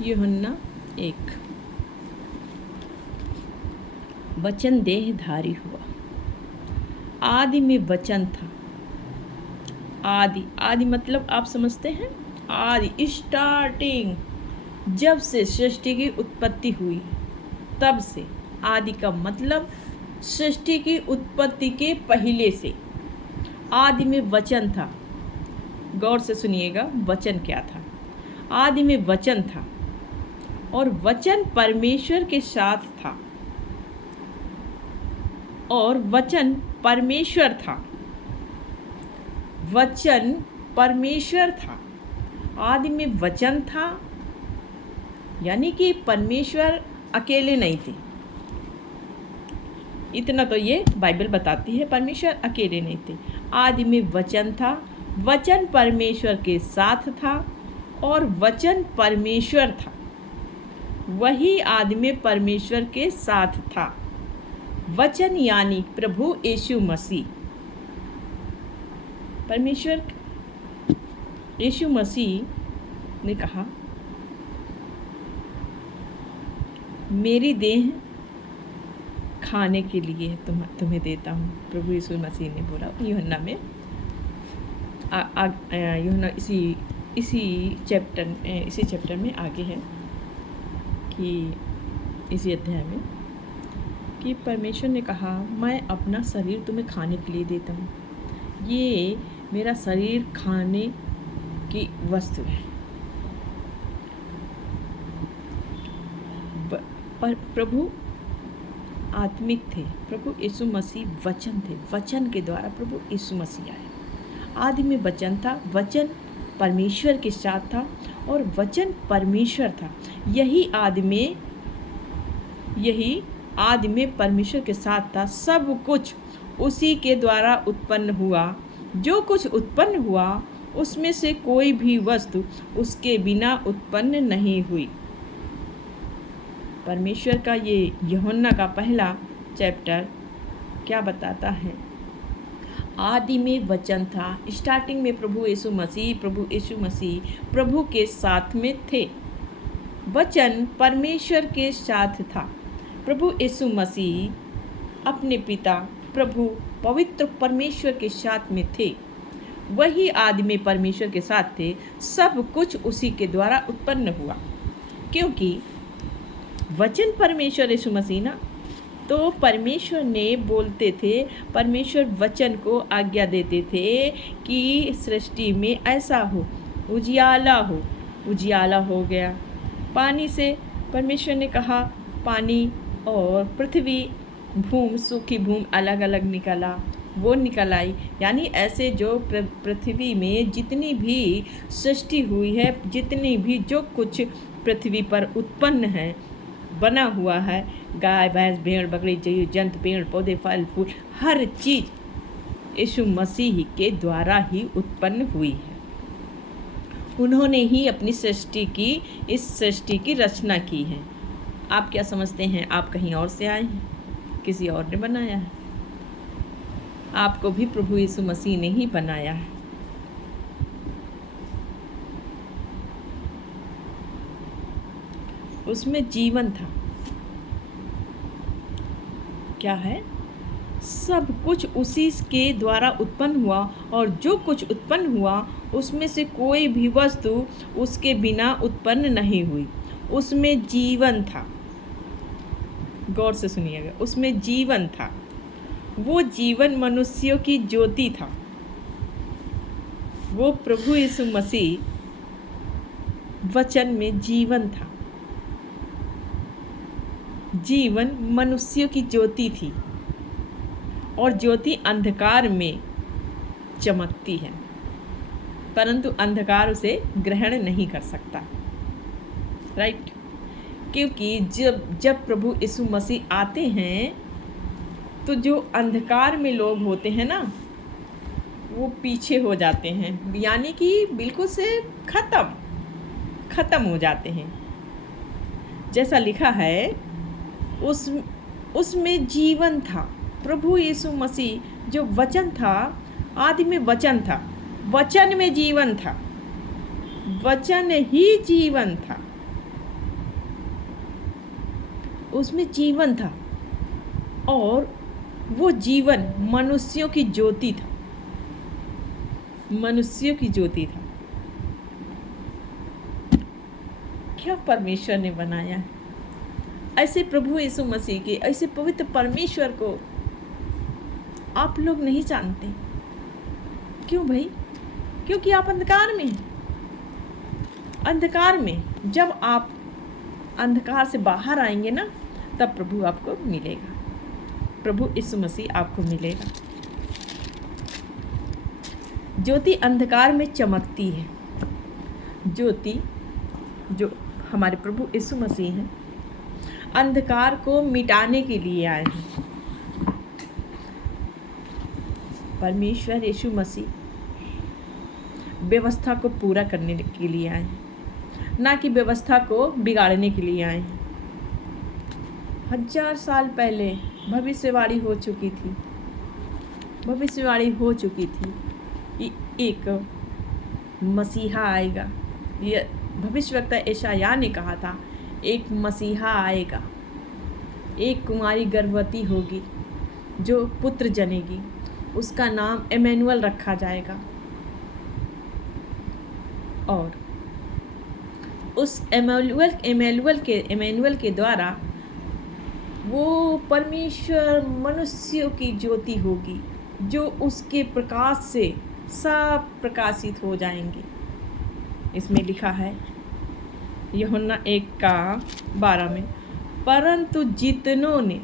यूहन्ना 1। वचन देहधारी हुआ, आदि में वचन था। आदि, आदि मतलब आप समझते हैं, आदि स्टार्टिंग, जब से सृष्टि की उत्पत्ति हुई तब से। आदि का मतलब सृष्टि की उत्पत्ति के पहले से। आदि में वचन था। गौर से सुनिएगा, वचन क्या था। आदि में वचन था और वचन परमेश्वर के साथ था और वचन परमेश्वर था। वचन परमेश्वर था। आदि में वचन था, यानी कि परमेश्वर अकेले नहीं थे। इतना तो ये बाइबल बताती है, परमेश्वर अकेले नहीं थे। आदि में वचन था, वचन परमेश्वर के साथ था और वचन परमेश्वर था। वही आदि में परमेश्वर के साथ था। वचन यानी प्रभु यीशु मसीह। परमेश्वर यीशु मसीह ने कहा, मेरी देह खाने के लिए तुम्हें देता हूँ। प्रभु यीशु मसीह ने बोला यूहन्ना में। यूहन्ना इसी चैप्टर में आगे है कि इसी अध्याय में कि परमेश्वर ने कहा, मैं अपना शरीर तुम्हें खाने के लिए देता हूँ। ये मेरा शरीर खाने की वस्तु है। पर प्रभु आत्मिक थे। प्रभु यीशु मसीह वचन थे। वचन के द्वारा प्रभु यीशु मसीह आए। आदि में वचन था, वचन परमेश्वर के साथ था और वचन परमेश्वर था। यही आदि में परमेश्वर के साथ था। सब कुछ उसी के द्वारा उत्पन्न हुआ। जो कुछ उत्पन्न हुआ उसमें से कोई भी वस्तु उसके बिना उत्पन्न नहीं हुई। परमेश्वर का ये यूहन्ना का पहला चैप्टर क्या बताता है? आदि में वचन था। स्टार्टिंग में प्रभु यीशु मसीह प्रभु के साथ में थे। वचन परमेश्वर के साथ था। प्रभु यीशु मसीह अपने पिता प्रभु पवित्र परमेश्वर के साथ में थे। वही आदि में परमेश्वर के साथ थे। सब कुछ उसी के द्वारा उत्पन्न हुआ। क्योंकि वचन परमेश्वर यीशु मसीह ना, तो परमेश्वर ने बोलते थे, परमेश्वर वचन को आज्ञा देते थे कि सृष्टि में ऐसा हो, उजियाला हो। उजियाला हो गया। पानी से परमेश्वर ने कहा, पानी और पृथ्वी, भूमि, सूखी भूमि अलग अलग निकला, वो निकल आई। यानी ऐसे जो पृथ्वी में जितनी भी सृष्टि हुई है, जितनी भी जो कुछ पृथ्वी पर उत्पन्न है, बना हुआ है, गाय भैंस भेड़ बकरी जीव जंतु पेड़ पौधे फल फूल, हर चीज़ यीशु मसीह के द्वारा ही उत्पन्न हुई है। उन्होंने ही अपनी सृष्टि की, इस सृष्टि की रचना की है। आप क्या समझते हैं? आप कहीं और से आए हैं? किसी और ने बनाया है? आपको भी प्रभु यीशु मसीह ने ही बनाया है। उसमें जीवन था। क्या है? सब कुछ उसी के द्वारा उत्पन्न हुआ और जो कुछ उत्पन्न हुआ उसमें से कोई भी वस्तु उसके बिना उत्पन्न नहीं हुई। उसमें जीवन था। गौर से सुनिएगा, उसमें जीवन था। वो जीवन मनुष्यों की ज्योति था। वो प्रभु यीशु मसीह वचन में जीवन था। जीवन मनुष्यों की ज्योति थी और ज्योति अंधकार में चमकती है, परंतु अंधकार उसे ग्रहण नहीं कर सकता। राइट? क्योंकि जब प्रभु यीशु मसीह आते हैं तो जो अंधकार में लोग होते हैं ना, वो पीछे हो जाते हैं, यानी कि बिल्कुल से खत्म हो जाते हैं। जैसा लिखा है, उसमें जीवन था। प्रभु यीशु मसीह जो वचन था, आदि में वचन था, वचन में जीवन था, वचन ही जीवन था। उसमें जीवन था और वो जीवन मनुष्यों की ज्योति था, मनुष्यों की ज्योति था। क्या परमेश्वर ने बनाया है। ऐसे प्रभु यीशु मसीह के, ऐसे पवित्र परमेश्वर को आप लोग नहीं जानते। क्यों भाई? क्योंकि आप अंधकार में हैं। अंधकार में जब आप अंधकार से बाहर आएंगे ना, तब प्रभु आपको मिलेगा, प्रभु यीशु मसीह आपको मिलेगा। ज्योति अंधकार में चमकती है। ज्योति जो हमारे प्रभु यीशु मसीह हैं, अंधकार को मिटाने के लिए आए हैं। परमेश्वर यीशु मसीह व्यवस्था को पूरा करने के लिए आए हैं, ना कि व्यवस्था को बिगाड़ने के लिए आए हैं। 1000 साल पहले भविष्यवाणी हो चुकी थी, भविष्यवाणी हो चुकी थी कि एक मसीहा आएगा। ये भविष्यवक्ता यशायाह ने कहा था, एक मसीहा आएगा, एक कुमारी गर्भवती होगी जो पुत्र जनेगी, उसका नाम इमैनुअल रखा जाएगा। और उस इमैनुअल के द्वारा वो परमेश्वर मनुष्यों की ज्योति होगी, जो उसके प्रकाश से सब प्रकाशित हो जाएंगे। इसमें लिखा है यूहन्ना 1:12 में, परंतु जितनों ने